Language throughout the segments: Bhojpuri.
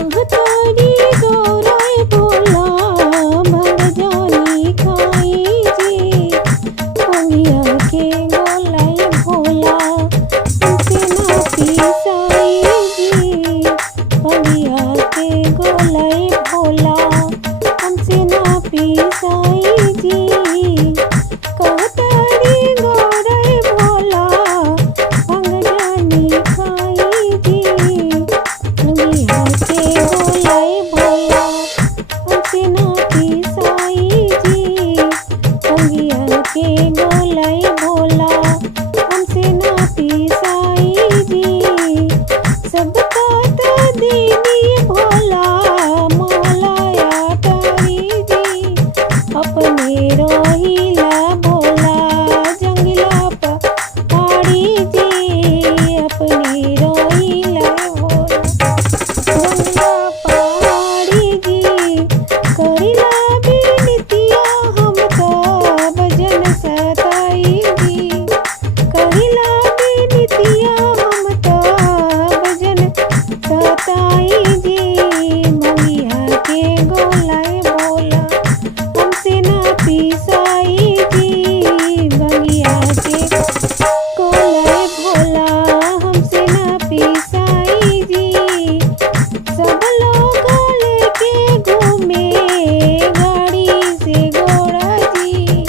कहतारी गौराई भोला भर जानी खाई जी भंगिया के गोलाई भोला हमसे ना पीसाई जी भंगिया के गोलाई भोला हमसे ना पीसाई जी कहतारी गौराई भोला भंग जानी खाई जी भंगिया के गोलाई भोला हमसे ना पीसाई जी भंगिया के गोलाई भोला हमसे ना पीसाई जी सबका तो दीदी भोला मोलाया तारी जी अपने रोहिला भोला जंगला पहाड़ी जी अपने रोहिला भोला जंगला पहाड़ी जी करिला बिनतिया हम तो भजन सताई जी करिला बिनतिया हम तो भजन सताई जी भंगिया के गोलाई भोला हमसे ना पीसाई जी भंगिया के गोलाई भोला हमसे ना पीसाई जी सब लोग लेके घूमे गाड़ी से घोड़ा जी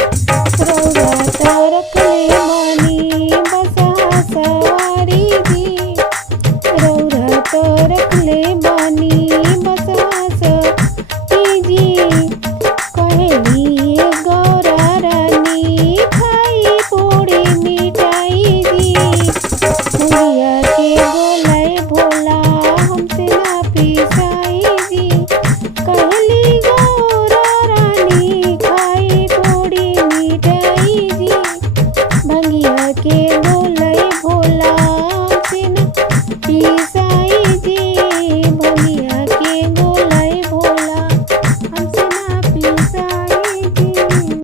रौदा तरक ले मानी बसा सवारी जी रौदा तरक ले बानी बसा सवारी जी कहेली गौरा रानी खाई पूरी मिठाई जी भंगिया के गोलाई भोला हमसे ना पीसाई जी कहेली गौरा रानी खाई पूरी मिठाई जी भंगिया के गोलाई भोला